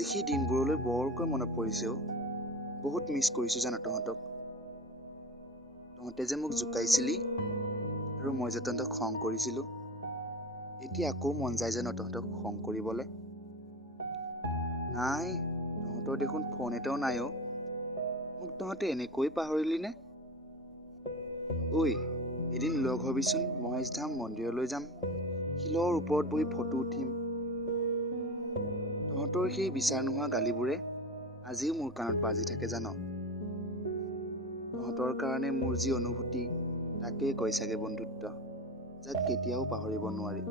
আজি সেই দিনবোৰলৈ বৰকৈ মনত পৰিছে অ'। বহুত মিছ কৰিছোঁ জানো তহঁতক। তহঁতে যে মোক জোকাইছিলি আৰু মই যে তহঁতক খং কৰিছিলোঁ। এতিয়া আকৌ মন যায় যে তহঁতক খং কৰিবলৈ। নাই, তহঁতৰ দেখোন ফোন এটাও নাই অ'। মোক তহঁতে এনেকৈ পাহৰিলি নে? ঐ, এদিন লগ হবিচোন। মহেশধাম মন্দিৰলৈ যাম। শিলৰ ওপৰত বহি ফটো উঠিম। তহঁতৰ সেই বিচাৰ নোহোৱা গালিবোৰে আজিও মোৰ কাণত বাজি থাকে জান। তহঁতৰ কাৰণে মোৰ যি অনুভূতি তাকেই কৈ চাগে বন্ধুত্ব, যাক কেতিয়াও পাহৰিব নোৱাৰি।